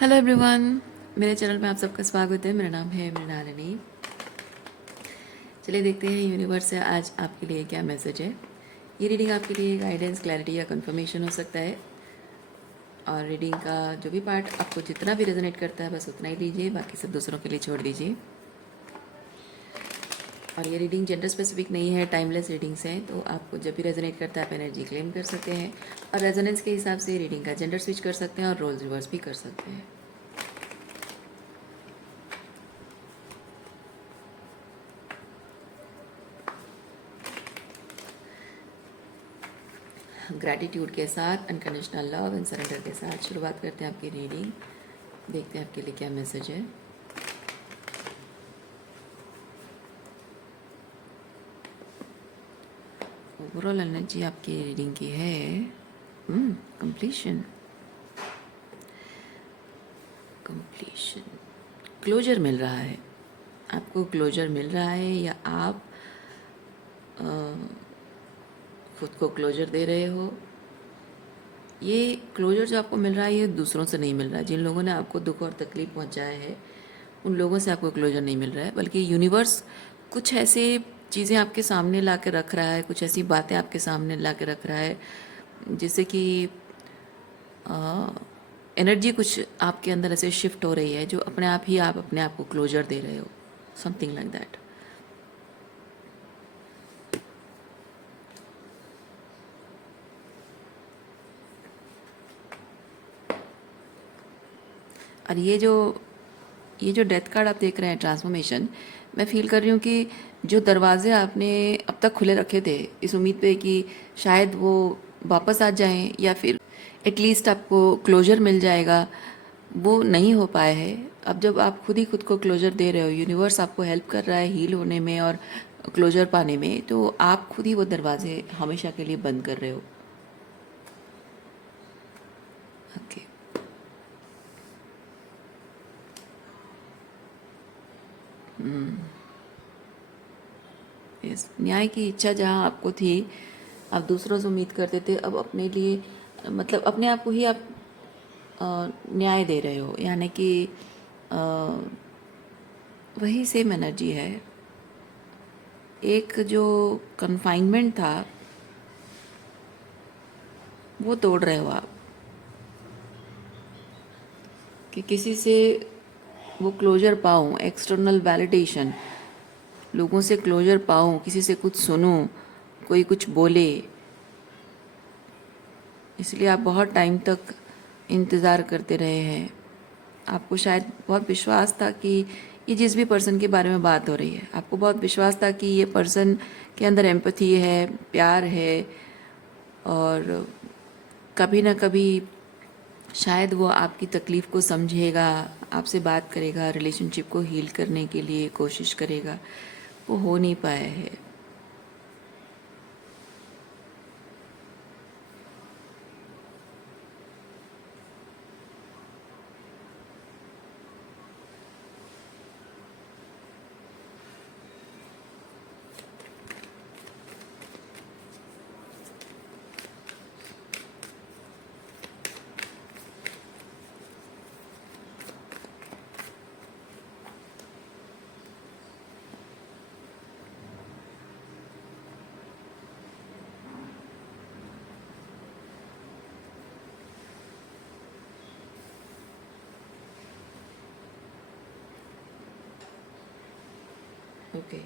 Hello everyone, मेरे channel में आप सबका स्वागत है। मेरा नाम है मृणालिनी। चलिए देखते हैं यूनिवर्स से आज आपके लिए क्या मैसेज है। ये रीडिंग आपके लिए गाइडेंस, क्लैरिटी या कंफर्मेशन हो सकता है। और रीडिंग का जो भी पार्ट आपको जितना भी रेजोनेट करता है बस उतना ही लीजिए, बाकी सब दूसरों के लिए छोड़ दीजिए। और ये रीडिंग जेंडर स्पेसिफिक नहीं है, टाइमलेस रीडिंग्स हैं, तो आपको जब भी रेजोनेट करता है आप एनर्जी क्लेम कर सकते हैं और रेजोनेंस के हिसाब से रीडिंग का जेंडर स्विच कर सकते हैं और रोल्स रिवर्स भी कर सकते हैं। ग्रैटिट्यूड के साथ, अनकंडीशनल लव एंड सरेंडर के साथ शुरुआत करते हैं आपकी रीडिंग। देखते हैं आपके लिए क्या मैसेज है। ओवरऑल एनर्जी आपकी रीडिंग की है कंप्लीशन। कंप्लीशन, क्लोजर मिल रहा है आपको। क्लोजर मिल रहा है या आप खुद को क्लोजर दे रहे हो। ये क्लोजर जो आपको मिल रहा है ये दूसरों से नहीं मिल रहा है। जिन लोगों ने आपको दुख और तकलीफ पहुंचाया है उन लोगों से आपको क्लोजर नहीं मिल रहा है, बल्कि यूनिवर्स कुछ ऐसे चीज़ें आपके सामने ला के रख रहा है, कुछ ऐसी बातें आपके सामने ला के रख रहा है जिससे कि एनर्जी कुछ आपके अंदर ऐसे शिफ्ट हो रही है जो अपने आप ही आप अपने आप को क्लोजर दे रहे हो, समथिंग लाइक दैट। और ये जो डेथ कार्ड आप देख रहे हैं, ट्रांसफॉर्मेशन, मैं फील कर रही हूँ कि जो दरवाजे आपने अब तक खुले रखे थे इस उम्मीद पे कि शायद वो वापस आ जाएं या फिर एटलीस्ट आपको क्लोजर मिल जाएगा, वो नहीं हो पाया है। अब जब आप खुद ही खुद को क्लोजर दे रहे हो, यूनिवर्स आपको हेल्प कर रहा है हील होने में और क्लोजर पाने में, तो आप खुद ही वो दरवाजे हमेशा के लिए बंद कर रहे हो। ओके, यस, न्याय की इच्छा जहाँ आपको थी, आप दूसरों से उम्मीद करते थे, अब अपने लिए मतलब अपने आप को ही आप न्याय दे रहे हो। यानी कि अ, वही सेम एनर्जी है। एक जो कन्फाइनमेंट था वो तोड़ रहे हो आप, कि किसी से वो क्लोजर पाऊँ, एक्सटर्नल वैलिडेशन, लोगों से क्लोजर पाऊँ, किसी से कुछ सुनूं, कोई कुछ बोले, इसलिए आप बहुत टाइम तक इंतज़ार करते रहे हैं। आपको शायद बहुत विश्वास था कि ये जिस भी पर्सन के बारे में बात हो रही है, आपको बहुत विश्वास था कि ये पर्सन के अंदर एम्पैथी है, प्यार है, और कभी ना कभी शायद वो आपकी तकलीफ़ को समझेगा, आपसे बात करेगा, रिलेशनशिप को हील करने के लिए कोशिश करेगा। वो हो नहीं पाया है। ओके,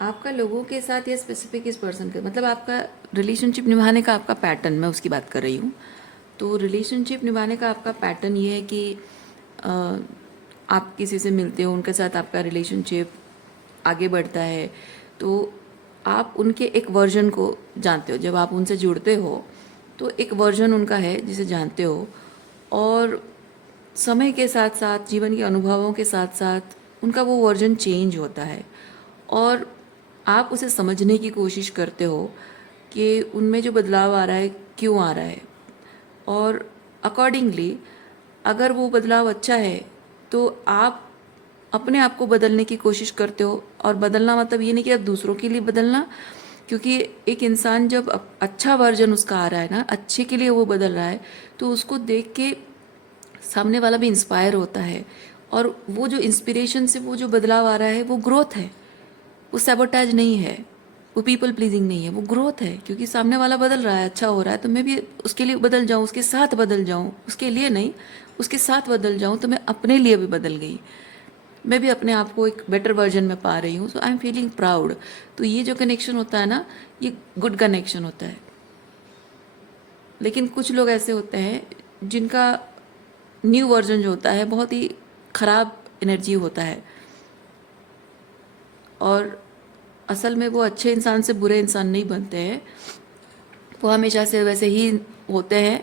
आपका लोगों के साथ या स्पेसिफिक इस पर्सन का मतलब आपका रिलेशनशिप निभाने का आपका पैटर्न, मैं उसकी बात कर रही हूँ। तो रिलेशनशिप निभाने का आपका पैटर्न ये है कि अ, आप किसी से मिलते हो, उनके साथ आपका रिलेशनशिप आगे बढ़ता है, तो आप उनके एक वर्जन को जानते हो। जब आप उनसे जुड़ते हो तो एक वर्जन उनका है जिसे जानते हो, और समय के साथ साथ, जीवन के अनुभवों के साथ साथ उनका वो वर्जन चेंज होता है, और आप उसे समझने की कोशिश करते हो कि उनमें जो बदलाव आ रहा है क्यों आ रहा है, और अकॉर्डिंगली अगर वो बदलाव अच्छा है तो आप अपने आप को बदलने की कोशिश करते हो। और बदलना मतलब ये नहीं कि आप दूसरों के लिए बदलना, क्योंकि एक इंसान जब अच्छा वर्जन उसका आ रहा है ना, अच्छे के लिए वो बदल रहा है, तो उसको देख के सामने वाला भी इंस्पायर होता है, और वो जो इंस्पिरेशन से वो जो बदलाव आ रहा है वो ग्रोथ है, वो सैबोटाज नहीं है, वो पीपल प्लीजिंग नहीं है, वो ग्रोथ है। क्योंकि सामने वाला बदल रहा है, अच्छा हो रहा है, तो मैं भी उसके लिए बदल जाऊँ, उसके साथ बदल जाऊँ, उसके लिए नहीं, उसके साथ बदल जाऊँ, तो मैं अपने लिए भी बदल गई, मैं भी अपने आप को एक बेटर वर्जन में पा रही हूँ, सो आई एम फीलिंग प्राउड। तो ये जो कनेक्शन होता है ना, ये गुड कनेक्शन होता है। लेकिन कुछ लोग ऐसे होते हैं जिनका न्यू वर्जन जो होता है बहुत ही ख़राब एनर्जी होता है, और असल में वो अच्छे इंसान से बुरे इंसान नहीं बनते हैं, वो हमेशा से वैसे ही होते हैं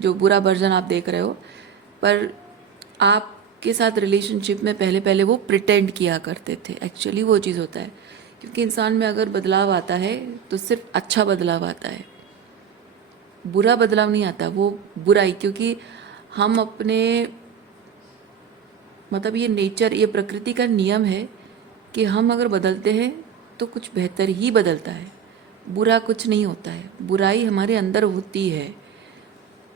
जो बुरा वर्जन आप देख रहे हो। पर आपके साथ रिलेशनशिप में पहले पहले वो प्रिटेंड किया करते थे, एक्चुअली वो चीज़ होता है। क्योंकि इंसान में अगर बदलाव आता है तो सिर्फ अच्छा बदलाव आता है, बुरा बदलाव नहीं आता, वो बुराई। क्योंकि हम अपने मतलब ये नेचर, ये प्रकृति का नियम है कि हम अगर बदलते हैं तो कुछ बेहतर ही बदलता है, बुरा कुछ नहीं होता है। बुराई हमारे अंदर होती है,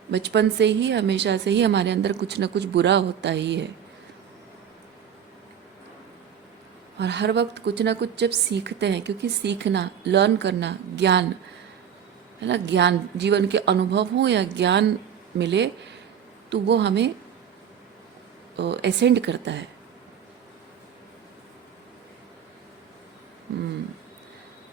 बचपन से ही, हमेशा से ही हमारे अंदर कुछ ना कुछ बुरा होता ही है। और हर वक्त कुछ ना कुछ जब सीखते हैं, क्योंकि सीखना, लर्न करना, ज्ञान है ना, ज्ञान, जीवन के अनुभव हो या ज्ञान मिले, तो वो हमें एसेंड करता है।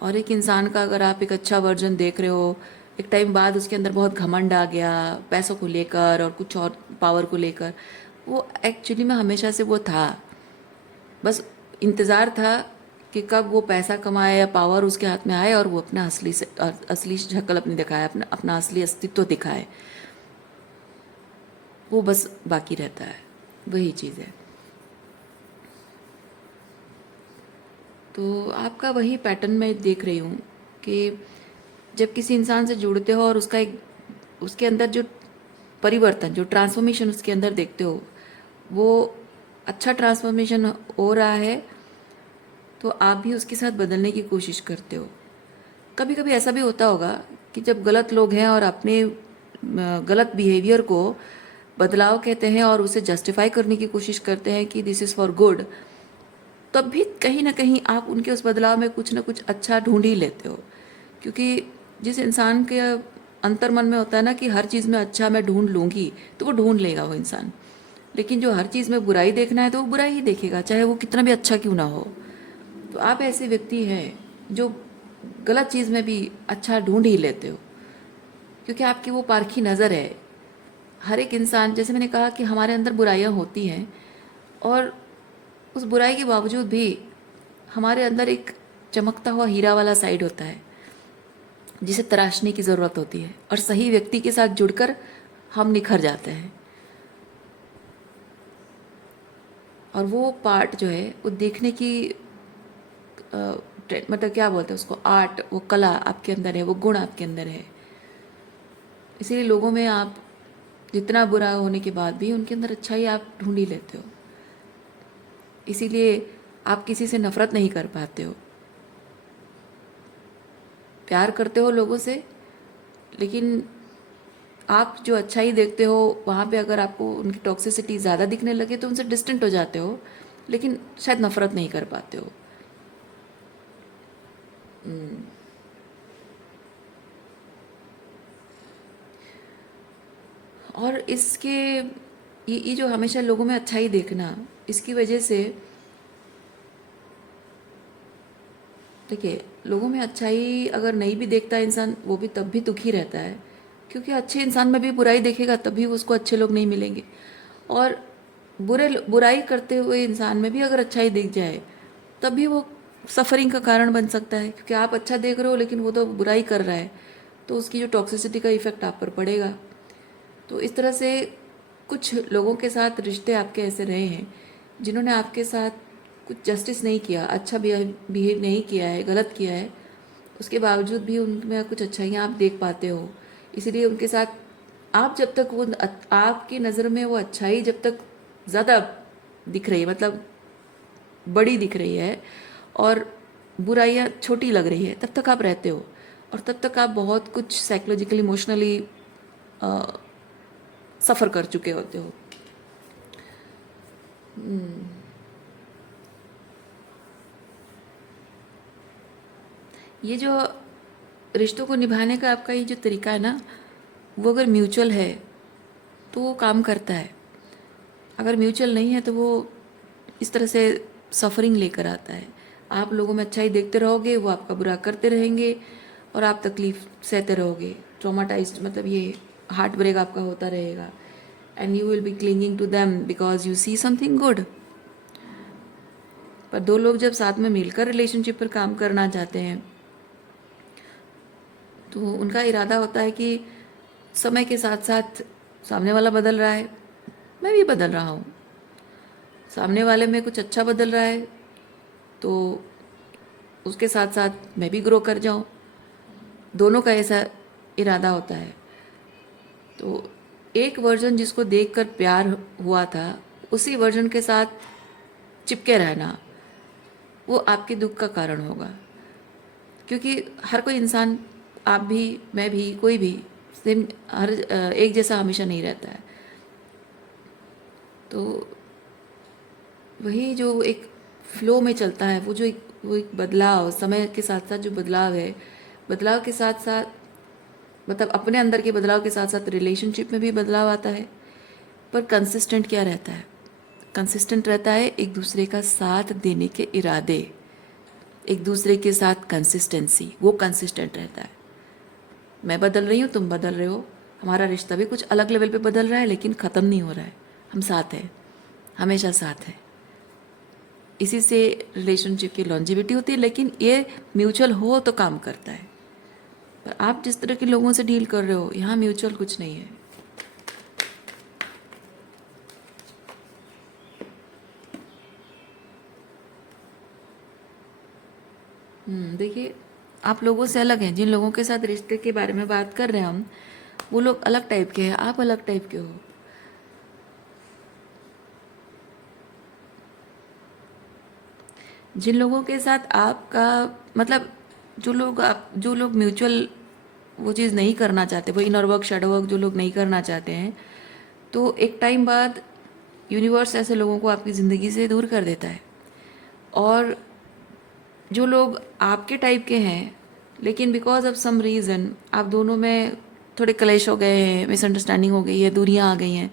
और एक इंसान का अगर आप एक अच्छा वर्जन देख रहे हो, एक टाइम बाद उसके अंदर बहुत घमंड आ गया पैसों को लेकर और कुछ और पावर को लेकर, वो एक्चुअली में हमेशा से वो था, बस इंतज़ार था कि कब वो पैसा कमाए या पावर उसके हाथ में आए और वो अपना असली शक्ल अपनी दिखाए, अपना असली अस्तित्व दिखाए, वो बस बाकी रहता है, वही चीज़ है। तो आपका वही पैटर्न मैं देख रही हूँ कि जब किसी इंसान से जुड़ते हो और उसका एक, उसके अंदर जो परिवर्तन, जो ट्रांसफॉर्मेशन उसके अंदर देखते हो, वो अच्छा ट्रांसफॉर्मेशन हो रहा है, तो आप भी उसके साथ बदलने की कोशिश करते हो। कभी कभी ऐसा भी होता होगा कि जब गलत लोग हैं और अपने गलत बिहेवियर को बदलाव कहते हैं और उसे जस्टिफाई करने की कोशिश करते हैं कि दिस इज़ फॉर गुड, तब भी कहीं ना कहीं आप उनके उस बदलाव में कुछ ना कुछ अच्छा ढूंढ ही लेते हो। क्योंकि जिस इंसान के अंतर मन में होता है ना कि हर चीज़ में अच्छा मैं ढूंढ लूँगी, तो वो ढूंढ लेगा वो इंसान। लेकिन जो हर चीज़ में बुराई देखना है तो वो बुराई ही देखेगा, चाहे वो कितना भी अच्छा क्यों ना हो। तो आप ऐसे व्यक्ति हैं जो गलत चीज़ में भी अच्छा ढूंढ ही लेते हो, क्योंकि आपकी वो पारखी नज़र है। हर एक इंसान, जैसे मैंने कहा कि हमारे अंदर बुराइयाँ होती हैं, और उस बुराई के बावजूद भी हमारे अंदर एक चमकता हुआ हीरा वाला साइड होता है, जिसे तराशने की ज़रूरत होती है, और सही व्यक्ति के साथ जुड़कर हम निखर जाते हैं। और वो पार्ट जो है वो देखने की मतलब क्या बोलते हैं उसको, आर्ट, वो कला आपके अंदर है, वो गुण आपके अंदर है। इसीलिए लोगों में आप जितना बुरा होने के बाद भी उनके अंदर अच्छाई आप ढूंढ ही लेते हो। इसीलिए आप किसी से नफरत नहीं कर पाते हो, प्यार करते हो लोगों से, लेकिन आप जो अच्छाई देखते हो वहाँ पे अगर आपको उनकी टॉक्सिसिटी ज़्यादा दिखने लगे तो उनसे डिस्टेंट हो जाते हो, लेकिन शायद नफरत नहीं कर पाते हो। और इसके ये जो हमेशा लोगों में अच्छाई देखना, इसकी वजह से देखिए, लोगों में अच्छाई अगर नहीं भी देखता इंसान, वो भी तब भी दुखी रहता है, क्योंकि अच्छे इंसान में भी बुराई देखेगा तभी उसको अच्छे लोग नहीं मिलेंगे। और बुराई करते हुए इंसान में भी अगर अच्छाई दिख जाए तब भी वो सफरिंग का कारण बन सकता है, क्योंकि आप अच्छा देख रहे हो लेकिन वो तो बुराई कर रहा है, तो उसकी जो टॉक्सिसिटी का इफेक्ट आप पर पड़ेगा। तो इस तरह से कुछ लोगों के साथ रिश्ते आपके ऐसे रहे हैं जिन्होंने आपके साथ कुछ जस्टिस नहीं किया, अच्छा बिहेव नहीं किया है, गलत किया है, उसके बावजूद भी उनमें कुछ अच्छाइयाँ आप देख पाते हो। इसीलिए उनके साथ आप जब तक वो आपकी नज़र में वो अच्छाई जब तक ज़्यादा दिख रही है, मतलब बड़ी दिख रही है, और बुराइयाँ छोटी लग रही है, तब तक आप रहते हो। और तब तक आप बहुत कुछ साइकोलॉजिकली, इमोशनली सफ़र कर चुके होते हो। ये जो रिश्तों को निभाने का आपका ये जो तरीका है ना, वो अगर म्यूचुअल है तो वो काम करता है। अगर म्यूचुअल नहीं है तो वो इस तरह से सफरिंग लेकर आता है। आप लोगों में अच्छाई देखते रहोगे, वो आपका बुरा करते रहेंगे और आप तकलीफ सहते रहोगे। ट्रॉमाटाइज्ड मतलब ये हार्ट ब्रेक आपका होता रहेगा and you will be clinging to them because you see something good. पर दो लोग जब साथ में मिलकर रिलेशनशिप पर काम करना चाहते हैं तो उनका इरादा होता है कि समय के साथ साथ सामने वाला बदल रहा है, मैं भी बदल रहा हूँ, सामने वाले में कुछ अच्छा बदल रहा है तो उसके साथ साथ मैं भी ग्रो कर जाऊँ। दोनों का ऐसा इरादा होता है। तो एक वर्जन जिसको देखकर प्यार हुआ था, उसी वर्जन के साथ चिपके रहना वो आपके दुख का कारण होगा। क्योंकि हर कोई इंसान, आप भी, मैं भी, कोई भी सेम एक जैसा हमेशा नहीं रहता है। तो वही जो एक फ्लो में चलता है, वो एक बदलाव, समय के साथ साथ जो बदलाव है, बदलाव के साथ साथ मतलब अपने अंदर के बदलाव के साथ साथ रिलेशनशिप में भी बदलाव आता है। पर कंसिस्टेंट क्या रहता है? कंसिस्टेंट रहता है एक दूसरे का साथ देने के इरादे, एक दूसरे के साथ कंसिस्टेंसी, वो कंसिस्टेंट रहता है। मैं बदल रही हूँ, तुम बदल रहे हो, हमारा रिश्ता भी कुछ अलग लेवल पे बदल रहा है लेकिन ख़त्म नहीं हो रहा है, हम साथ हैं, हमेशा साथ हैं। इसी से रिलेशनशिप की लॉन्जिविटी होती है। लेकिन ये म्यूचुअल हो तो काम करता है। पर आप जिस तरह के लोगों से डील कर रहे हो, यहाँ म्यूचुअल कुछ नहीं है। देखिए, आप लोगों से अलग हैं। जिन लोगों के साथ रिश्ते के बारे में बात कर रहे हैं हम, वो लोग अलग टाइप के हैं, आप अलग टाइप के हो। जिन लोगों के साथ आपका मतलब जो लोग म्यूचुअल वो चीज़ नहीं करना चाहते, वो इनर वर्क शैडो वर्क जो लोग नहीं करना चाहते हैं, तो एक टाइम बाद यूनिवर्स ऐसे लोगों को आपकी ज़िंदगी से दूर कर देता है। और जो लोग आपके टाइप के हैं लेकिन बिकॉज ऑफ सम रीज़न आप दोनों में थोड़े क्लेश हो गए हैं, मिसअंडरस्टैंडिंग हो गई है, दूरियां आ गई हैं,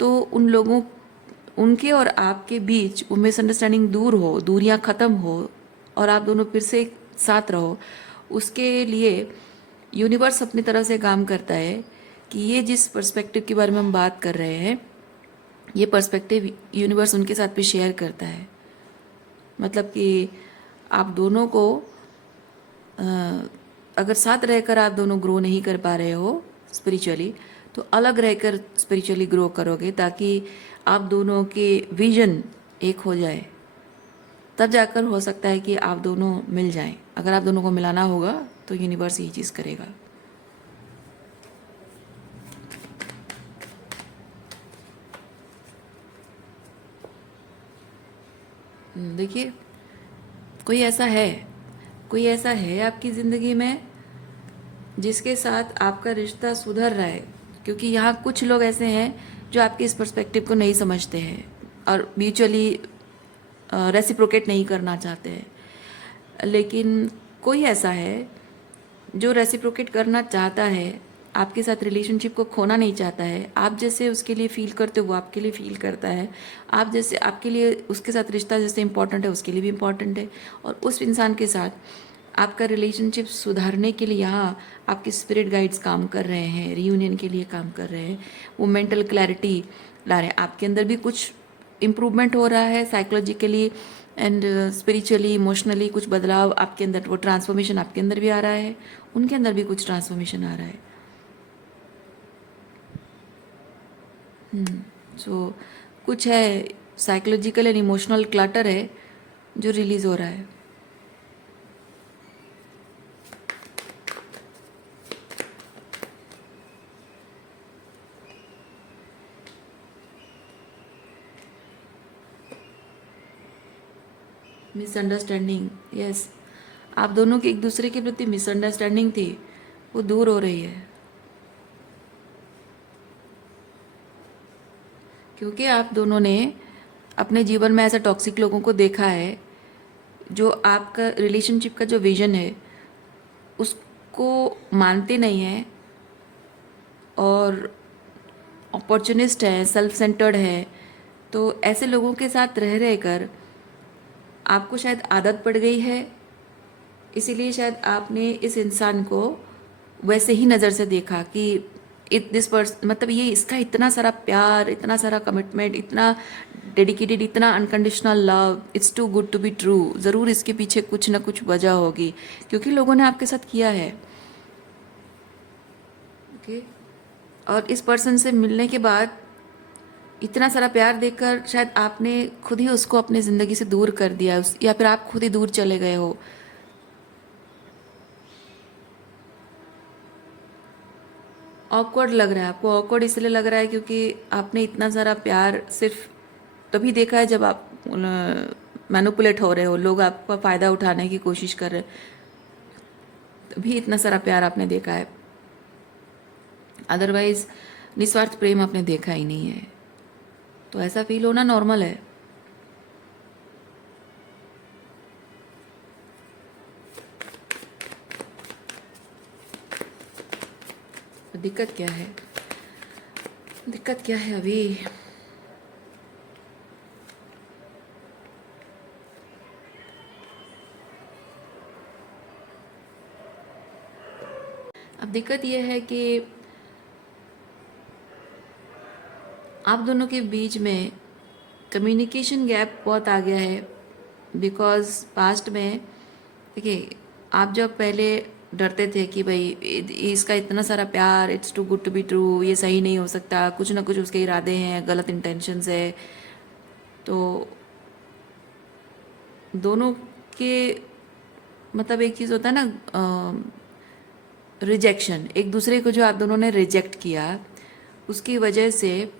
तो उन लोगों उनके और आपके बीच वो मिसअंडरस्टैंडिंग दूर हो, दूरियां ख़त्म हो और आप दोनों फिर से एक साथ रहो, उसके लिए यूनिवर्स अपनी तरफ से काम करता है कि ये जिस पर्सपेक्टिव के बारे में हम बात कर रहे हैं, ये पर्सपेक्टिव यूनिवर्स उनके साथ भी शेयर करता है। मतलब कि आप दोनों को अ, अगर साथ रहकर आप दोनों ग्रो नहीं कर पा रहे हो स्पिरिचुअली, तो अलग रहकर स्पिरिचुअली ग्रो करोगे ताकि आप दोनों के विजन एक हो जाए। तब जाकर हो सकता है कि आप दोनों मिल जाएं। अगर आप दोनों को मिलाना होगा तो यूनिवर्स यही चीज़ करेगा। देखिए, कोई ऐसा है आपकी ज़िंदगी में जिसके साथ आपका रिश्ता सुधर रहा है। क्योंकि यहाँ कुछ लोग ऐसे हैं जो आपके इस पर्सपेक्टिव को नहीं समझते हैं और म्यूचुअली रेसिप्रोकेट नहीं करना चाहते हैं। लेकिन कोई ऐसा है जो रेसिप्रोकेट करना चाहता है, आपके साथ रिलेशनशिप को खोना नहीं चाहता है। आप जैसे उसके लिए फील करते हो वो आपके लिए फील करता है। आप जैसे आपके लिए उसके साथ रिश्ता जैसे इंपॉर्टेंट है उसके लिए भी इंपॉर्टेंट है। और उस इंसान के साथ आपका रिलेशनशिप सुधारने के लिए यहाँ आपके स्पिरिट गाइड्स काम कर रहे हैं, रियूनियन के लिए काम कर रहे हैं, वो मेंटल क्लैरिटी ला रहे हैं। आपके अंदर भी कुछ इम्प्रूवमेंट हो रहा है साइकोलॉजिकली एंड स्पिरिचुअली, इमोशनली कुछ बदलाव आपके अंदर, वो ट्रांसफॉर्मेशन आपके अंदर भी आ रहा है, उनके अंदर भी कुछ ट्रांसफॉर्मेशन आ रहा है। सो कुछ है साइकोलॉजिकल एंड इमोशनल क्लटर है जो रिलीज हो रहा है। मिसअंडरस्टैंडिंग, यस, आप दोनों की एक दूसरे के प्रति मिसअंडरस्टैंडिंग थी, वो दूर हो रही है। क्योंकि आप दोनों ने अपने जीवन में ऐसे टॉक्सिक लोगों को देखा है जो आपका रिलेशनशिप का जो विजन है उसको मानते नहीं हैं और अपॉर्चुनिस्ट है, सेल्फ सेंटर्ड है। तो ऐसे लोगों के साथ रह रह कर आपको शायद आदत पड़ गई है, इसीलिए शायद आपने इस इंसान को वैसे ही नज़र से देखा कि दिस पर्सन, मतलब ये इसका इतना सारा प्यार, इतना सारा कमिटमेंट, इतना डेडिकेटेड, इतना unconditional love, it's too good to be true, ज़रूर इसके पीछे कुछ ना कुछ वजह होगी क्योंकि लोगों ने आपके साथ किया है। ओके, और इस पर्सन से मिलने के बाद इतना सारा प्यार देखकर शायद आपने खुद ही उसको अपनी ज़िंदगी से दूर कर दिया, या फिर आप खुद ही दूर चले गए हो। ऑकवर्ड लग रहा है आपको। ऑकवर्ड इसलिए लग रहा है क्योंकि आपने इतना सारा प्यार सिर्फ तभी देखा है जब आप मैनिपुलेट हो रहे हो, लोग आपका फ़ायदा उठाने की कोशिश कर रहे हैं, तभी इतना सारा प्यार आपने देखा है। अदरवाइज निस्वार्थ प्रेम आपने देखा ही नहीं है। तो ऐसा फील होना नॉर्मल है। दिक्कत क्या है? दिक्कत क्या है अभी? अब दिक्कत यह है कि आप दोनों के बीच में कम्युनिकेशन गैप बहुत आ गया है। बिकॉज पास्ट में देखिए, आप जब पहले डरते थे कि भाई इसका इतना सारा प्यार, it's too good to be true, ये सही नहीं हो सकता, कुछ ना कुछ उसके इरादे हैं, गलत इंटेंशंस है, तो दोनों के मतलब एक चीज़ होता है ना, रिजेक्शन, एक दूसरे को जो आप दोनों ने रिजेक्ट किया उसकी वजह से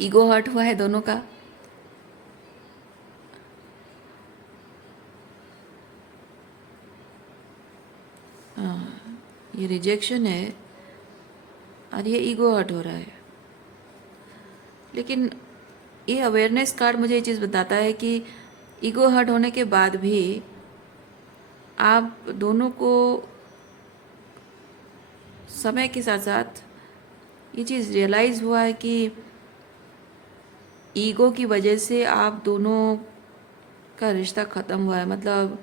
ईगो हर्ट हुआ है दोनों का। ये रिजेक्शन है और ये ईगो हर्ट हो रहा है। लेकिन ये अवेयरनेस कार्ड मुझे ये चीज़ बताता है कि ईगो हर्ट होने के बाद भी आप दोनों को समय के साथ साथ ये चीज़ रियलाइज़ हुआ है कि ईगो की वजह से आप दोनों का रिश्ता ख़त्म हुआ है। मतलब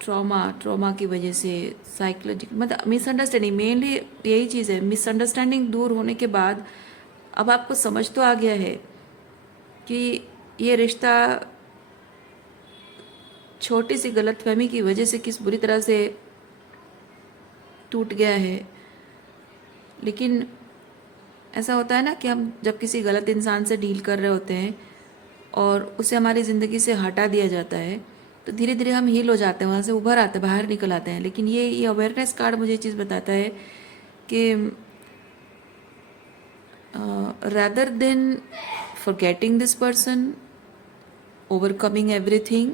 ट्रॉमा की वजह से, साइकोलॉजिकल, मतलब मिसअंडरस्टैंडिंग, मेनली यही चीज़ है। मिसअंडरस्टैंडिंग दूर होने के बाद अब आपको समझ तो आ गया है कि ये रिश्ता छोटी सी गलतफहमी की वजह से किस बुरी तरह से टूट गया है। लेकिन ऐसा होता है ना कि हम जब किसी गलत इंसान से डील कर रहे होते हैं और उसे हमारी ज़िंदगी से हटा दिया जाता है तो धीरे धीरे हम हील हो जाते हैं, वहाँ से उभर आते हैं, बाहर निकल आते हैं। लेकिन ये अवेयरनेस कार्ड मुझे ये चीज़ बताता है कि rather than forgetting this person, overcoming everything,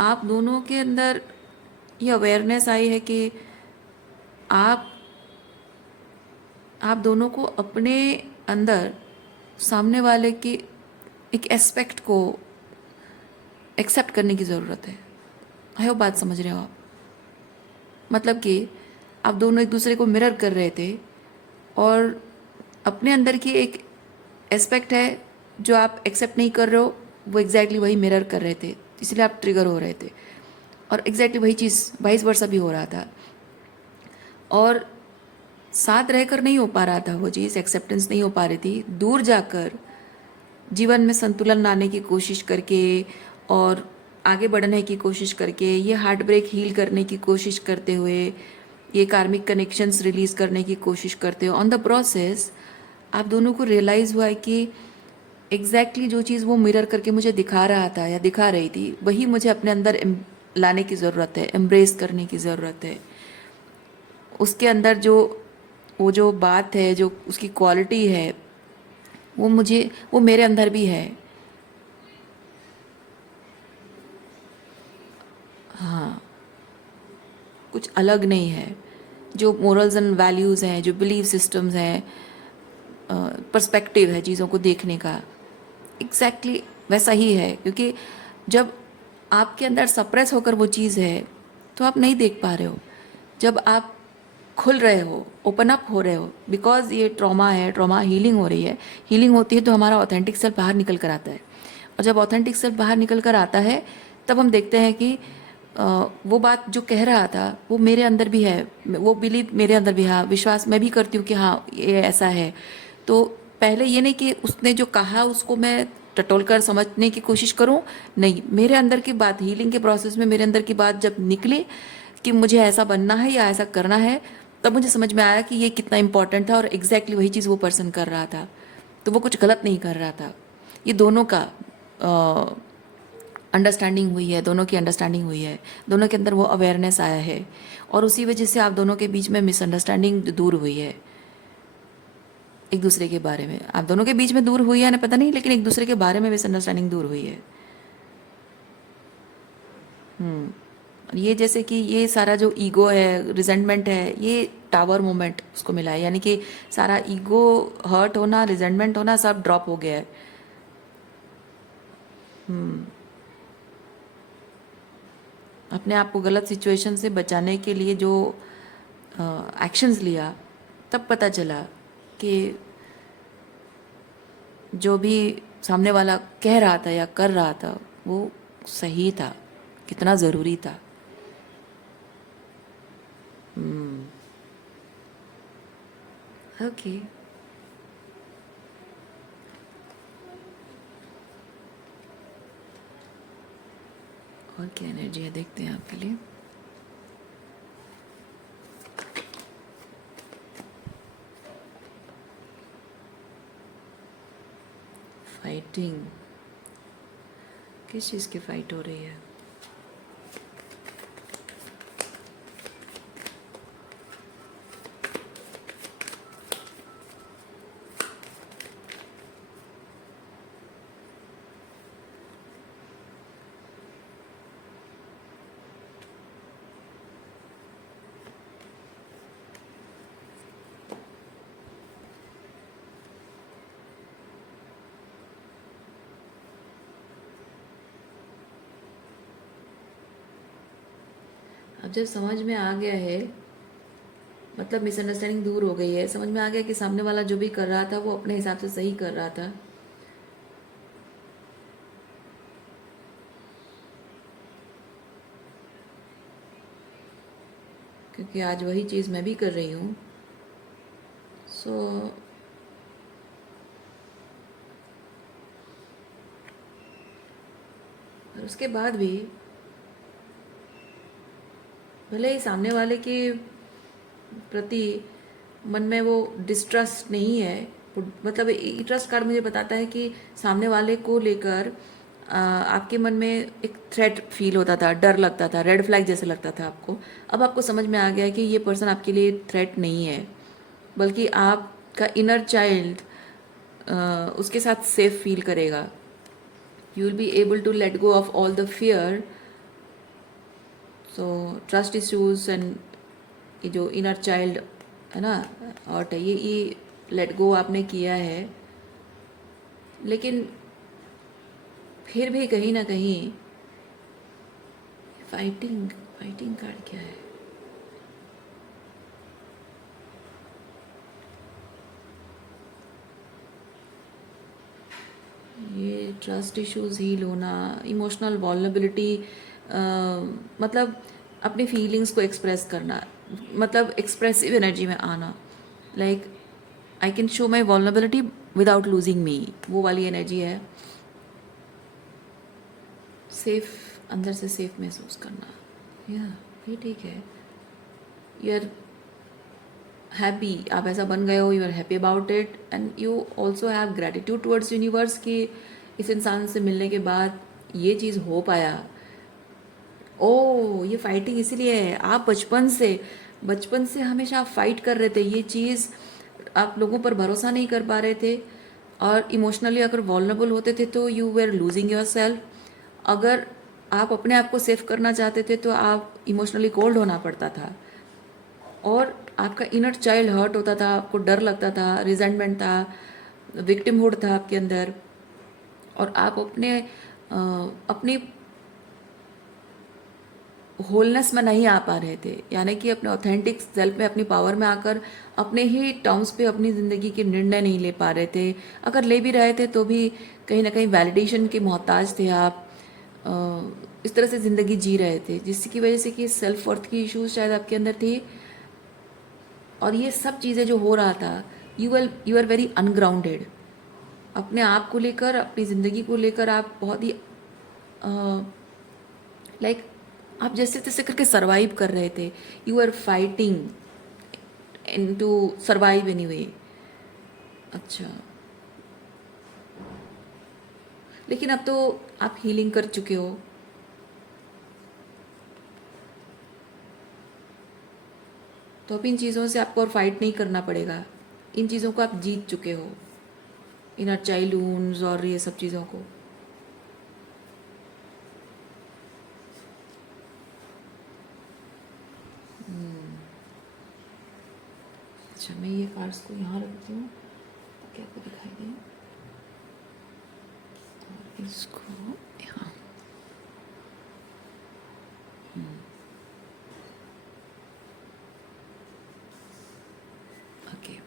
आप दोनों के अंदर ये अवेयरनेस आई है कि आप दोनों को अपने अंदर सामने वाले की एक एस्पेक्ट को एक्सेप्ट करने की ज़रूरत है। है वो बात समझ रहे हो आप? मतलब कि आप दोनों एक दूसरे को मिरर कर रहे थे और अपने अंदर की एक एस्पेक्ट है जो आप एक्सेप्ट नहीं कर रहे हो, वो एग्जैक्टली वही मिरर कर रहे थे, इसलिए आप ट्रिगर हो रहे थे। और एग्जैक्टली वही चीज़ वाइस वर्सा भी हो रहा था और साथ रहकर नहीं हो पा रहा था वो चीज़, एक्सेप्टेंस नहीं हो पा रही थी। दूर जाकर जीवन में संतुलन लाने की कोशिश करके और आगे बढ़ने की कोशिश करके, ये हार्ट ब्रेक हील करने की कोशिश करते हुए, ये कार्मिक कनेक्शंस रिलीज़ करने की कोशिश करते हुए, ऑन द प्रोसेस आप दोनों को रियलाइज़ हुआ है कि एग्जैक्टली जो चीज़ वो मिरर करके मुझे दिखा रहा था या दिखा रही थी, वही मुझे अपने अंदर लाने की ज़रूरत है, एम्ब्रेस करने की ज़रूरत है। उसके अंदर वो जो बात है, जो उसकी क्वालिटी है, वो मेरे अंदर भी है। हाँ, कुछ अलग नहीं है। जो मोरल्स एंड वैल्यूज़ हैं, जो बिलीफ सिस्टम्स हैं, पर्सपेक्टिव है चीज़ों को देखने का, एग्जैक्टली वैसा ही है। क्योंकि जब आपके अंदर सप्रेस होकर वो चीज़ है तो आप नहीं देख पा रहे हो। जब आप खुल रहे हो, ओपन अप हो रहे हो, बिकॉज ये ट्रॉमा है, ट्रॉमा हीलिंग हो रही है, हीलिंग होती है तो हमारा ऑथेंटिक सेल्फ बाहर निकल कर आता है। और जब ऑथेंटिक सेल्फ बाहर निकल कर आता है तब हम देखते हैं कि वो बात जो कह रहा था वो मेरे अंदर भी है, वो बिलीव मेरे अंदर भी है, विश्वास मैं भी करती हूँ कि हाँ ये ऐसा है। तो पहले ये नहीं कि उसने जो कहा उसको मैं टटोल कर समझने की कोशिश करूँ, नहीं, मेरे अंदर की बात, हीलिंग के प्रोसेस में मेरे अंदर की बात जब निकली कि मुझे ऐसा बनना है या ऐसा करना है, तब मुझे समझ में आया कि ये कितना इंपॉर्टेंट था और एग्जैक्टली वही चीज़ वो पर्सन कर रहा था। तो वो कुछ गलत नहीं कर रहा था। ये दोनों का अंडरस्टैंडिंग हुई है, दोनों की अंडरस्टैंडिंग हुई है, दोनों के अंदर वो अवेयरनेस आया है और उसी वजह से आप दोनों के बीच में मिसअंडरस्टैंडिंग दूर हुई है। एक दूसरे के बारे में आप दोनों के बीच में दूर हुई है ना पता नहीं, लेकिन एक दूसरे के बारे में मिसअंडरस्टैंडिंग दूर हुई है। ये जैसे कि ये सारा जो ईगो है, रिजेंटमेंट है, ये टावर मोमेंट उसको मिला है, यानी कि सारा ईगो हर्ट होना, रिजेंटमेंट होना सब ड्रॉप हो गया है। अपने आप को गलत सिचुएशन से बचाने के लिए जो एक्शंस लिया, तब पता चला कि जो भी सामने वाला कह रहा था या कर रहा था वो सही था, कितना ज़रूरी था। ओके, और क्या एनर्जी है देखते हैं आपके लिए। फाइटिंग, किस चीज़ की फाइट हो रही है? अब जब समझ में आ गया है, मतलब मिसअंडरस्टैंडिंग दूर हो गई है, समझ में आ गया कि सामने वाला जो भी कर रहा था वो अपने हिसाब से सही कर रहा था, क्योंकि आज वही चीज़ मैं भी कर रही हूँ। सो और उसके बाद भी भले ही सामने वाले के प्रति मन में वो डिस्ट्रस्ट नहीं है, मतलब ट्रस्ट कार्ड मुझे बताता है कि सामने वाले को लेकर आपके मन में एक थ्रेट फील होता था, डर लगता था, रेड फ्लैग जैसे लगता था आपको। अब आपको समझ में आ गया है कि ये पर्सन आपके लिए थ्रेट नहीं है, बल्कि आपका इनर चाइल्ड उसके साथ सेफ फील करेगा। You will be able to let go of all the fear. So trust issues and ये जो इनर चाइल्ड है ना, और ये लेट गो आपने किया है, लेकिन फिर भी कहीं ना कहीं फाइटिंग, फाइटिंग कार्ड क्या है? ये ट्रस्ट इश्यूज हील होना, इमोशनल वॉल्नरेबिलिटी, मतलब अपनी फीलिंग्स को एक्सप्रेस करना, मतलब एक्सप्रेसिव एनर्जी में आना, like I can show my vulnerability without losing me, वो वाली एनर्जी है। सेफ, अंदर से सेफ महसूस करना, या ये ठीक है। यू आर हैप्पी, आप ऐसा बन गए हो, you are happy about it and you also have gratitude towards universe कि इस इंसान से मिलने के बाद ये चीज़ हो पाया। ओ, ये फाइटिंग इसीलिए है, आप बचपन से हमेशा आप फाइट कर रहे थे, ये चीज़ आप लोगों पर भरोसा नहीं कर पा रहे थे और इमोशनली अगर वॉल्नरेबल होते थे तो you were losing yourself. अगर आप अपने आप को सेफ करना चाहते थे तो आप इमोशनली कोल्ड होना पड़ता था, और आपका इनर चाइल्ड हर्ट होता था, आपको डर लगता था, रिजेंटमेंट था, विक्टिमहुड था आपके अंदर, और आप अपनी होलनेस में नहीं आ पा रहे थे, यानी कि अपने ऑथेंटिक सेल्फ में, अपनी पावर में आकर अपने ही टर्म्स पे अपनी ज़िंदगी के निर्णय नहीं ले पा रहे थे। अगर ले भी रहे थे तो भी कहीं ना कहीं वैलिडेशन के मोहताज थे आप। इस तरह से ज़िंदगी जी रहे थे, जिसकी वजह से कि सेल्फ वर्थ की इश्यूज शायद आपके अंदर थी। और ये सब चीज़ें जो हो रहा था, यू आर वेरी अनग्राउंडेड। अपने आप को लेकर, अपनी ज़िंदगी को लेकर आप बहुत ही लाइक आप जैसे तैसे करके सरवाइव कर रहे थे। You are fighting in to survive anyway. अच्छा, लेकिन अब तो आप हीलिंग कर चुके हो, तो अब इन चीज़ों से आपको और फाइट नहीं करना पड़ेगा। इन चीज़ों को आप जीत चुके हो, इनर चाइल्ड वुंड्स और ये सब चीज़ों को। अच्छा, मैं ये कार्ड्स को यहाँ रखती हूँ ताकि आपको दिखाई दे, और इसको यहाँ। ओके,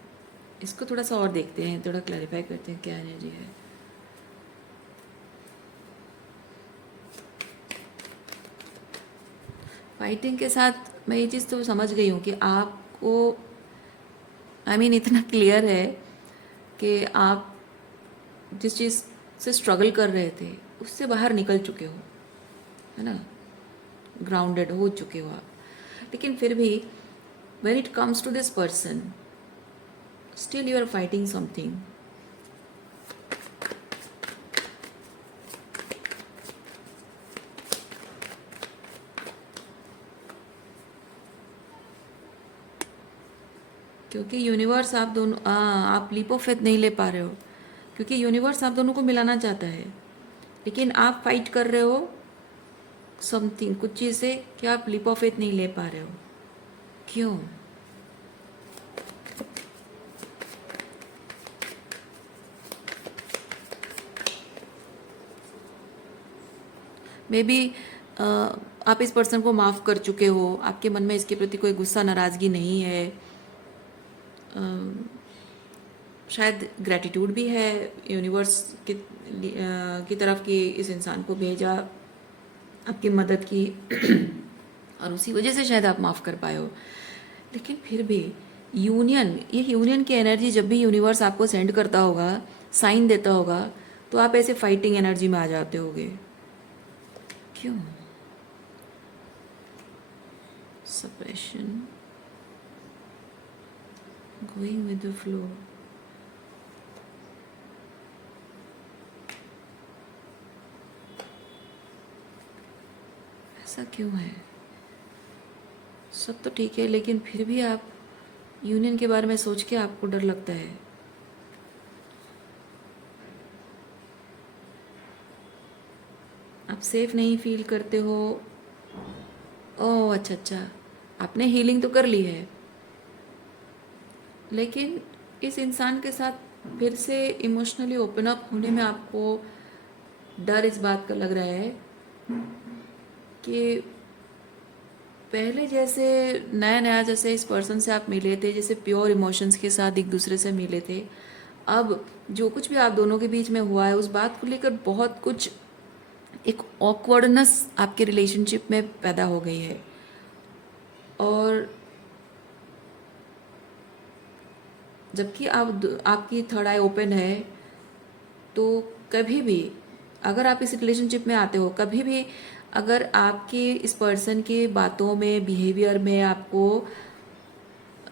इसको थोड़ा सा और देखते हैं, थोड़ा क्लैरिफाई करते हैं क्या एनर्जी है। फाइटिंग के साथ मैं ये चीज़ तो समझ गई हूँ कि आपको इतना क्लियर है कि आप जिस चीज़ से स्ट्रगल कर रहे थे उससे बाहर निकल चुके हो, है ना, ग्राउंडेड हो चुके हो आप। लेकिन फिर भी when it comes to this person, still you are fighting something. क्योंकि यूनिवर्स आप दोनों आप लीप ऑफ फेथ नहीं ले पा रहे हो, क्योंकि यूनिवर्स आप दोनों को मिलाना चाहता है, लेकिन आप फाइट कर रहे हो समथिंग, कुछ चीज़ें कि आप लीप ऑफ फेथ नहीं ले पा रहे हो। क्यों? मे बी आप इस पर्सन को माफ़ कर चुके हो, आपके मन में इसके प्रति कोई गुस्सा नाराज़गी नहीं है, शायद ग्रैटिट्यूड भी है यूनिवर्स की तरफ कि इस इंसान को भेजा, आपकी मदद की और उसी वजह से शायद आप माफ़ कर पाए हो। लेकिन फिर भी ये यूनियन की एनर्जी जब भी यूनिवर्स आपको सेंड करता होगा, साइन देता होगा, तो आप ऐसे फाइटिंग एनर्जी में आ जाते होगे। क्यों? Suppression, going with the flow. ऐसा क्यों है? सब तो ठीक है, लेकिन फिर भी आप यूनियन के बारे में सोच के आपको डर लगता है। आप सेफ नहीं फील करते हो। ओह अच्छा अच्छा, आपने हीलिंग तो कर ली है, लेकिन इस इंसान के साथ फिर से इमोशनली ओपन अप होने में आपको डर इस बात का लग रहा है कि पहले जैसे नया नया जैसे इस पर्सन से आप मिले थे, जैसे प्योर इमोशंस के साथ एक दूसरे से मिले थे, अब जो कुछ भी आप दोनों के बीच में हुआ है उस बात को लेकर बहुत कुछ एक ऑकवर्डनेस आपके रिलेशनशिप में पैदा हो गई है। और जबकि आपकी थर्ड आई ओपन है, तो कभी भी अगर आप इस रिलेशनशिप में आते हो, कभी भी अगर आपके इस पर्सन के बातों में, बिहेवियर में आपको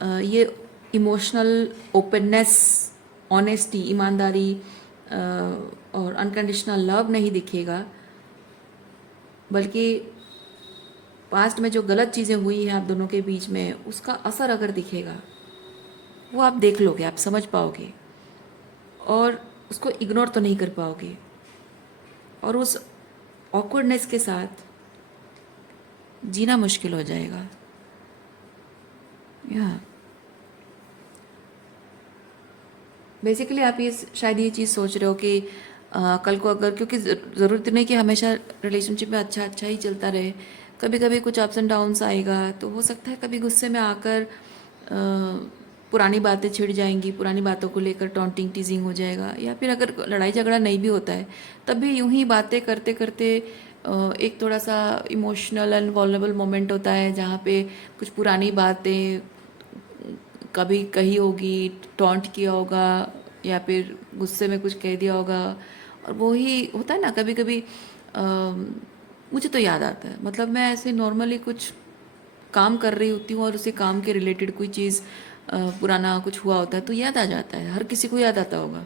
ये इमोशनल ओपननेस, ऑनेस्टी, ईमानदारी और अनकंडीशनल लव नहीं दिखेगा, बल्कि पास्ट में जो गलत चीज़ें हुई हैं आप दोनों के बीच में, उसका असर अगर दिखेगा, वो आप देख लोगे, आप समझ पाओगे और उसको इग्नोर तो नहीं कर पाओगे, और उस ऑकवर्डनेस के साथ जीना मुश्किल हो जाएगा। या बेसिकली आप ये शायद ये चीज़ सोच रहे हो कि कल को अगर, क्योंकि ज़रूरत नहीं कि हमेशा रिलेशनशिप में अच्छा अच्छा ही चलता रहे, कभी कभी कुछ अप्स एंड डाउन्स आएगा, तो हो सकता है कभी गुस्से में आकर पुरानी बातें छिड़ जाएंगी, पुरानी बातों को लेकर टॉन्टिंग टीजिंग हो जाएगा, या फिर अगर लड़ाई झगड़ा नहीं भी होता है तब भी यूं ही बातें करते करते एक थोड़ा सा इमोशनल एंड वॉल्नरेबल मोमेंट होता है जहाँ पे कुछ पुरानी बातें कभी कही होगी, टॉन्ट किया होगा, या फिर गुस्से में कुछ कह दिया होगा, और वो ही होता है ना कभी कभी। मुझे तो याद आता है, मतलब मैं ऐसे नॉर्मली कुछ काम कर रही होती हूँ और उसी काम के रिलेटेड कोई चीज़ पुराना कुछ हुआ होता है तो याद आ जाता है, हर किसी को याद आता होगा।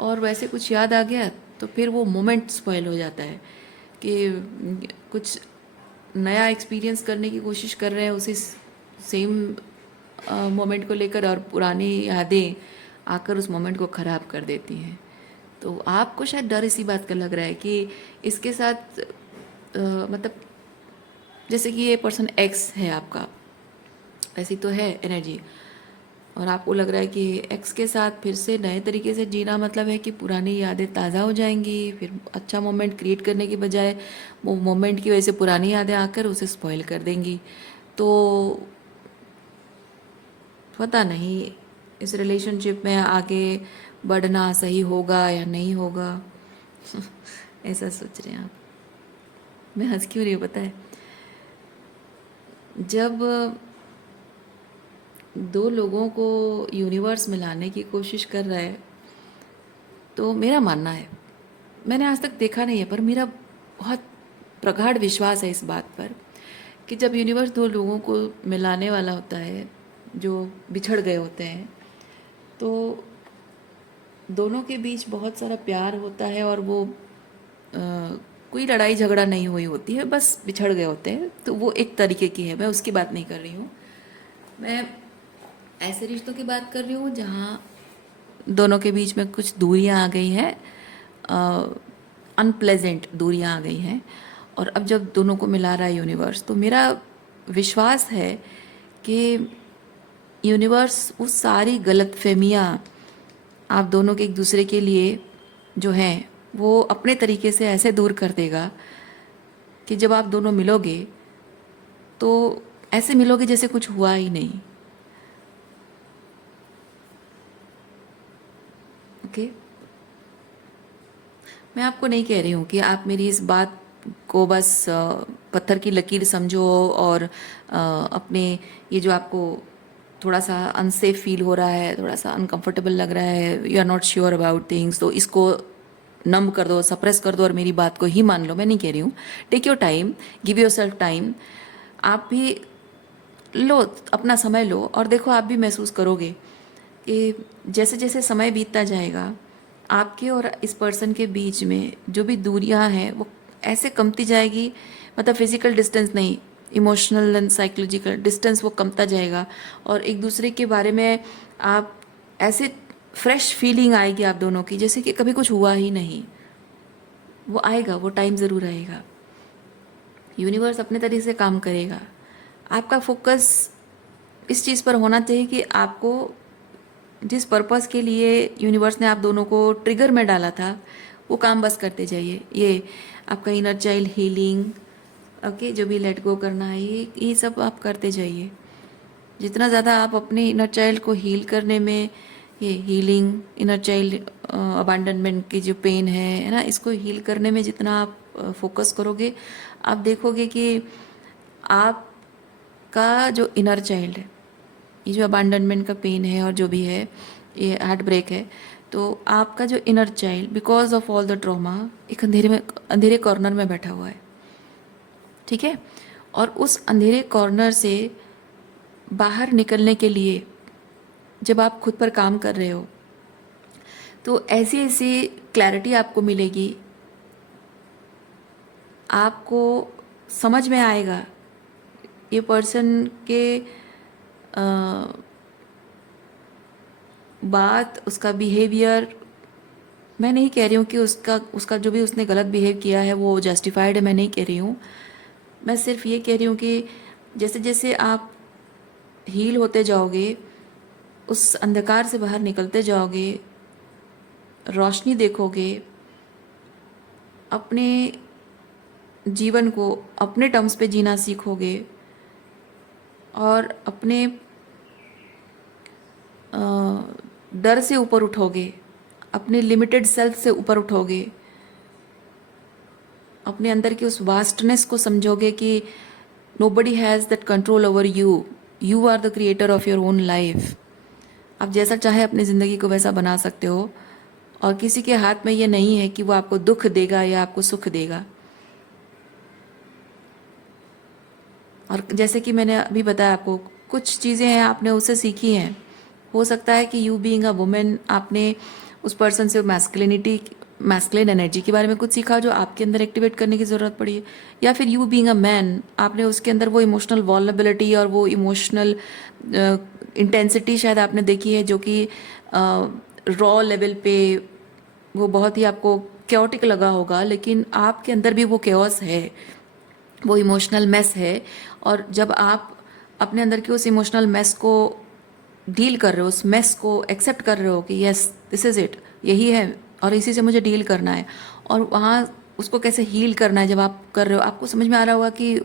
और वैसे कुछ याद आ गया तो फिर वो मोमेंट स्पॉइल हो जाता है कि कुछ नया एक्सपीरियंस करने की कोशिश कर रहे हैं उसी सेम मोमेंट को लेकर, और पुरानी यादें आकर उस मोमेंट को ख़राब कर देती हैं। तो आपको शायद डर इसी बात का लग रहा है कि इसके साथ मतलब जैसे कि ये पर्सन एक्स है आपका, ऐसी तो है एनर्जी, और आपको लग रहा है कि एक्स के साथ फिर से नए तरीके से जीना मतलब है कि पुरानी यादें ताज़ा हो जाएंगी, फिर अच्छा मोमेंट क्रिएट करने की बजाय वो मोमेंट की वजह से पुरानी यादें आकर उसे स्पॉइल कर देंगी। तो पता नहीं इस रिलेशनशिप में आगे बढ़ना सही होगा या नहीं होगा। ऐसा सोच रहे हैं आप। मैं हंस क्यों रही हूँ पता है, जब दो लोगों को यूनिवर्स मिलाने की कोशिश कर रहा है तो मेरा मानना है, मैंने आज तक देखा नहीं है पर मेरा बहुत प्रगाढ़ विश्वास है इस बात पर कि जब यूनिवर्स दो लोगों को मिलाने वाला होता है जो बिछड़ गए होते हैं, तो दोनों के बीच बहुत सारा प्यार होता है और वो कोई लड़ाई झगड़ा नहीं हुई होती है, बस बिछड़ गए होते हैं, तो वो एक तरीके की है। मैं उसकी बात नहीं कर रही हूँ, मैं ऐसे रिश्तों की बात कर रही हूँ जहाँ दोनों के बीच में कुछ दूरियाँ आ गई हैं, अनप्लेजेंट दूरियाँ आ गई हैं, और अब जब दोनों को मिला रहा है यूनिवर्स, तो मेरा विश्वास है कि यूनिवर्स उस सारी गलतफहमियाँ आप दोनों के एक दूसरे के लिए जो हैं वो अपने तरीके से ऐसे दूर कर देगा कि जब आप दोनों मिलोगे तो ऐसे मिलोगे जैसे कुछ हुआ ही नहीं। ओके, मैं आपको नहीं कह रही हूँ कि आप मेरी इस बात को बस पत्थर की लकीर समझो और अपने ये जो आपको थोड़ा सा अनसेफ फील हो रहा है, थोड़ा सा अनकंफर्टेबल लग रहा है, you are not sure about things, तो इसको नम कर दो, सप्रेस कर दो और मेरी बात को ही मान लो। मैं नहीं कह रही हूँ, take your time, give yourself time, आप भी लो, अपना समय लो, और देखो आप भी महसूस करोगे कि जैसे जैसे समय बीतता जाएगा आपके और इस पर्सन के बीच में जो भी दूरियां हैं वो ऐसे कमती जाएगी, मतलब फिजिकल डिस्टेंस नहीं, इमोशनल एंड साइकोलॉजिकल डिस्टेंस वो कमता जाएगा, और एक दूसरे के बारे में आप ऐसे फ्रेश फीलिंग आएगी आप दोनों की जैसे कि कभी कुछ हुआ ही नहीं। वो आएगा, वो टाइम ज़रूर आएगा, यूनिवर्स अपने तरीके से काम करेगा। आपका फोकस इस चीज़ पर होना चाहिए कि आपको जिस पर्पस के लिए यूनिवर्स ने आप दोनों को ट्रिगर में डाला था वो काम बस करते जाइए। ये आपका इनर चाइल्ड हीलिंग, ओके, जो भी लेट गो करना है ये सब आप करते जाइए। जितना ज़्यादा आप अपने इनर चाइल्ड को हील करने में, ये हीलिंग इनर चाइल्ड अबांडनमेंट की जो पेन है ना, इसको हील करने में जितना आप फोकस करोगे, आप देखोगे कि आपका जो इनर चाइल्ड है, ये जो अबांडनमेंट का पेन है और जो भी है, ये हार्ट ब्रेक है, तो आपका जो inner child because of all the trauma एक अंधेरे कॉर्नर में बैठा हुआ है, ठीक है। और उस अंधेरे कॉर्नर से बाहर निकलने के लिए जब आप खुद पर काम कर रहे हो तो ऐसी ऐसी क्लैरिटी आपको मिलेगी, आपको समझ में आएगा ये पर्सन के बात, उसका बिहेवियर। मैं नहीं कह रही हूँ कि उसका उसका जो भी उसने गलत बिहेव किया है वो जस्टिफाइड है, मैं नहीं कह रही हूँ। मैं सिर्फ ये कह रही हूँ कि जैसे जैसे आप हील होते जाओगे, उस अंधकार से बाहर निकलते जाओगे, रोशनी देखोगे, अपने जीवन को अपने टर्म्स पे जीना सीखोगे और अपने डर से ऊपर उठोगे, अपने लिमिटेड सेल्फ से ऊपर उठोगे, अपने अंदर की उस वास्टनेस को समझोगे कि nobody has that control over you, you are the creator of your own life. आप जैसा चाहे अपनी ज़िंदगी को वैसा बना सकते हो और किसी के हाथ में ये नहीं है कि वो आपको दुख देगा या आपको सुख देगा। और जैसे कि मैंने अभी बताया आपको, कुछ चीज़ें हैं आपने उससे सीखी हैं। हो सकता है कि यू बीइंग अ वुमेन आपने उस पर्सन से मैस्कुलिन एनर्जी के बारे में कुछ सीखा जो आपके अंदर एक्टिवेट करने की ज़रूरत पड़ी है, या फिर यू बीइंग अ मैन आपने उसके अंदर वो इमोशनल वॉल्नरेबिलिटी और वो इमोशनल इंटेंसिटी शायद आपने देखी है जो कि रॉ लेवल पे वो बहुत ही आपको क्योटिक लगा होगा, लेकिन आपके अंदर भी वो केओस है, वो इमोशनल मेस है। और जब आप अपने अंदर की उस इमोशनल मेस को डील कर रहे हो, उस मेस को एक्सेप्ट कर रहे हो कि यस दिस इज़ इट, यही है और इसी से मुझे डील करना है, और वहाँ उसको कैसे हील करना है, जब आप कर रहे हो आपको समझ में आ रहा होगा कि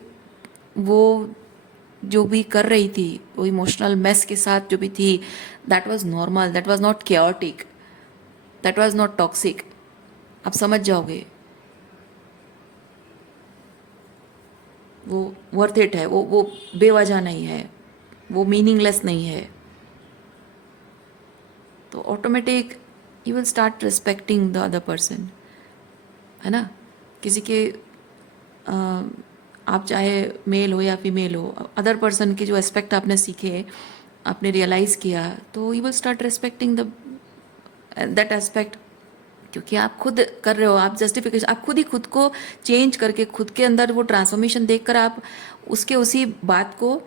वो जो भी कर रही थी, वो इमोशनल मेस के साथ जो भी थी, that was normal, that was not chaotic, that was not toxic. आप समझ जाओगे वो वर्थ इट है, वो बेवजह नहीं है, वो मीनिंगलेस नहीं है। तो automatic you will start respecting the other person, है ना। किसी के अ, आप चाहे मेल हो या फीमेल हो, अदर पर्सन के जो एस्पेक्ट आपने सीखे, आपने रियलाइज़ किया, तो you will start respecting the that aspect. क्योंकि आप खुद कर रहे हो, आप जस्टिफिकेशन, आप खुद ही खुद को चेंज करके, खुद के अंदर वो ट्रांसफॉर्मेशन देखकर आप उसके उसी बात को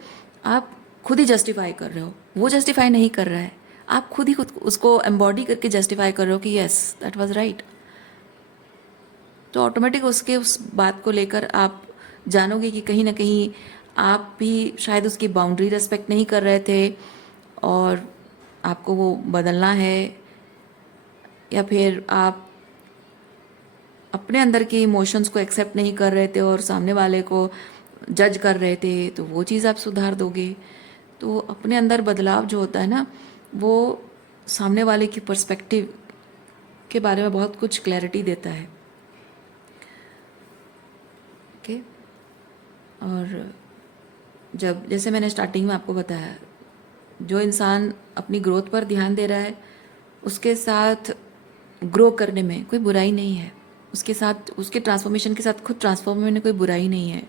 आप खुद ही जस्टिफाई कर रहे हो। वो जस्टिफाई नहीं कर रहा है, आप खुद ही खुद उसको एम्बॉडी करके जस्टिफाई कर रहे हो कि यस दैट वाज राइट। तो ऑटोमेटिक उसके उस बात को लेकर आप जानोगे कि कहीं ना कहीं आप भी शायद उसकी बाउंड्री रेस्पेक्ट नहीं कर रहे थे और आपको वो बदलना है, या फिर आप अपने अंदर के इमोशंस को एक्सेप्ट नहीं कर रहे थे और सामने वाले को जज कर रहे थे, तो वो चीज़ आप सुधार दोगे। तो अपने अंदर बदलाव जो होता है ना, वो सामने वाले की पर्सपेक्टिव के बारे में बहुत कुछ क्लैरिटी देता है। ओके। और जब, जैसे मैंने स्टार्टिंग में आपको बताया, जो इंसान अपनी ग्रोथ पर ध्यान दे रहा है उसके साथ ग्रो करने में कोई बुराई नहीं है, उसके साथ उसके ट्रांसफॉर्मेशन के साथ खुद ट्रांसफॉर्म होने में कोई बुराई नहीं है,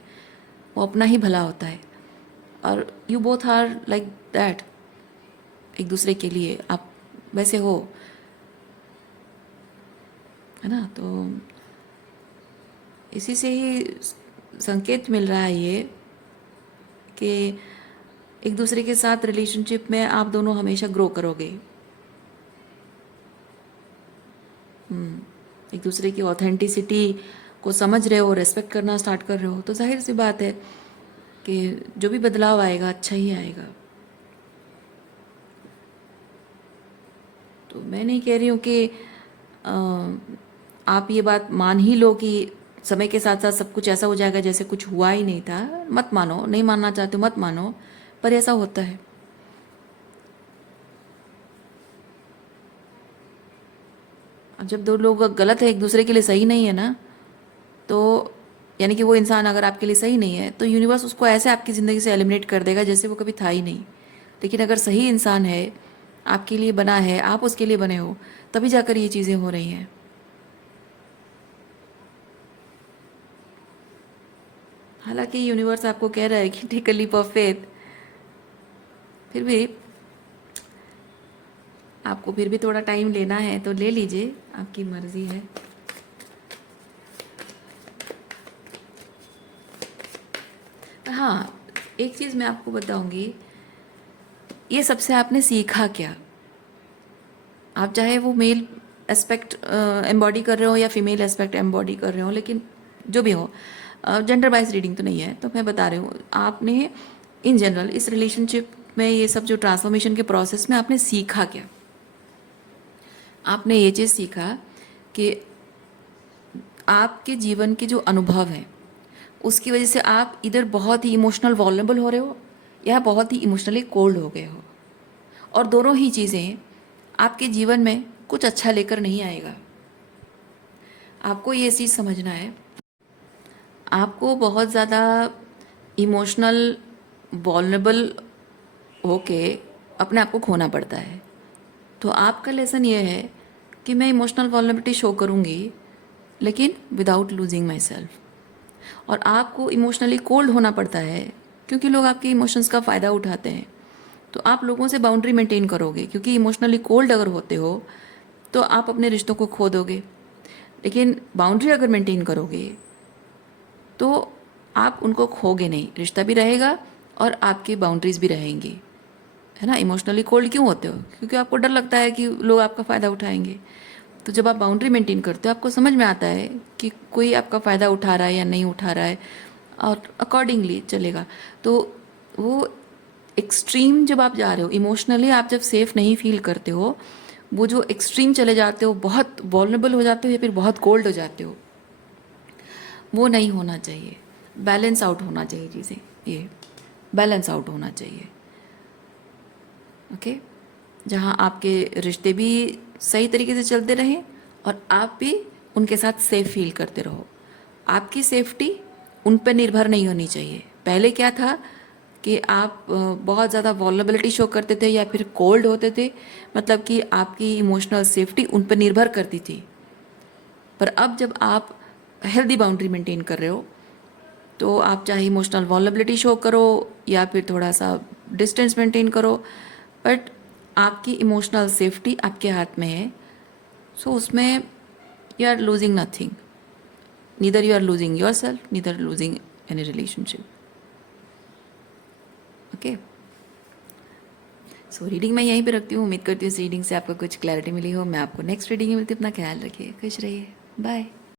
वो अपना ही भला होता है। और you both are like that, एक दूसरे के लिए आप वैसे हो, है ना। तो इसी से ही संकेत मिल रहा है ये कि एक दूसरे के साथ रिलेशनशिप में आप दोनों हमेशा ग्रो करोगे। एक दूसरे की ऑथेंटिसिटी को समझ रहे हो, रेस्पेक्ट करना स्टार्ट कर रहे हो, तो जाहिर सी बात है कि जो भी बदलाव आएगा अच्छा ही आएगा। तो मैं नहीं कह रही हूँ कि आप ये बात मान ही लो कि समय के साथ साथ सब कुछ ऐसा हो जाएगा जैसे कुछ हुआ ही नहीं था। मत मानो, नहीं मानना चाहते हो मत मानो, पर ऐसा होता है। अब जब दो लोग गलत है, एक दूसरे के लिए सही नहीं है ना, तो यानी कि वो इंसान अगर आपके लिए सही नहीं है तो यूनिवर्स उसको ऐसे आपकी ज़िंदगी से एलिमिनेट कर देगा जैसे वो कभी था ही नहीं। लेकिन अगर सही इंसान है, आपके लिए बना है, आप उसके लिए बने हो, तभी जाकर ये चीज़ें हो रही हैं। हालांकि यूनिवर्स आपको कह रहा है कि take a leap of faith, फिर भी आपको फिर भी थोड़ा टाइम लेना है तो ले लीजिए, आपकी मर्जी है। हाँ, एक चीज़ मैं आपको बताऊंगी, ये सबसे आपने सीखा क्या। आप चाहे वो मेल एस्पेक्ट एम्बॉडी कर रहे हो या फीमेल एस्पेक्ट एम्बॉडी कर रहे हो, लेकिन जो भी हो, जेंडर वाइज रीडिंग तो नहीं है, तो मैं बता रही हूँ आपने इन जनरल इस रिलेशनशिप में ये सब जो ट्रांसफॉर्मेशन के प्रोसेस में आपने सीखा क्या। आपने ये चीज़ सीखा कि आपके जीवन के जो अनुभव हैं उसकी वजह से आप इधर बहुत ही इमोशनल वॉल्नरेबल हो रहे हो या बहुत ही इमोशनली कोल्ड हो गए हो, और दोनों ही चीज़ें आपके जीवन में कुछ अच्छा लेकर नहीं आएगा। आपको ये चीज़ समझना है, आपको बहुत ज़्यादा इमोशनल वॉल्नरेबल होके अपने आप को खोना पड़ता है। तो आपका लेसन ये है कि मैं इमोशनल वॉल्नरेबिलिटी शो करूँगी लेकिन विदाउट लूजिंग माई सेल्फ। और आपको इमोशनली कोल्ड होना पड़ता है क्योंकि लोग आपके इमोशंस का फ़ायदा उठाते हैं। तो आप लोगों से बाउंड्री मेंटेन करोगे, क्योंकि इमोशनली कोल्ड अगर होते हो तो आप अपने रिश्तों को खो दोगे। लेकिन बाउंड्री अगर मेंटेन करोगे तो आप उनको खोगे नहीं, रिश्ता भी रहेगा और आपकी बाउंड्रीज भी रहेंगी, है ना। इमोशनली कोल्ड क्यों होते हो? क्योंकि आपको डर लगता है कि लोग आपका फ़ायदा उठाएंगे। तो जब आप बाउंड्री मेंटेन करते हो आपको समझ में आता है कि कोई आपका फ़ायदा उठा रहा है या नहीं उठा रहा है, और अकॉर्डिंगली चलेगा। तो वो एक्सट्रीम जब आप जा रहे हो इमोशनली, आप जब सेफ नहीं फील करते हो, वो जो एक्सट्रीम चले जाते हो, बहुत वॉल्नरेबल हो जाते हो या फिर बहुत कोल्ड हो जाते हो, वो नहीं होना चाहिए। बैलेंस आउट होना चाहिए चीज़ें, ये बैलेंस आउट होना चाहिए। ओके, जहाँ आपके रिश्ते भी सही तरीके से चलते रहें और आप भी उनके साथ सेफ फील करते रहो। आपकी सेफ्टी उन पर निर्भर नहीं होनी चाहिए। पहले क्या था कि आप बहुत ज़्यादा वॉल्नरेबिलिटी शो करते थे या फिर कोल्ड होते थे, मतलब कि आपकी इमोशनल सेफ्टी उन पर निर्भर करती थी। पर अब जब आप हेल्दी बाउंड्री मेंटेन कर रहे हो तो आप चाहे इमोशनल वॉल्नरेबिलिटी शो करो या फिर थोड़ा सा डिस्टेंस मेंटेन करो, बट आपकी इमोशनल सेफ्टी आपके हाथ में है। सो उसमें you are losing nothing, neither you are losing yourself, neither losing any relationship. Okay, so reading मैं यहीं पे रखती हूँ। उम्मीद करती हूँ इस रीडिंग से आपको कुछ क्लैरिटी मिली हो। मैं आपको नेक्स्ट रीडिंग में मिलती हूँ। अपना ख्याल रखिए, खुश रहिए, बाय।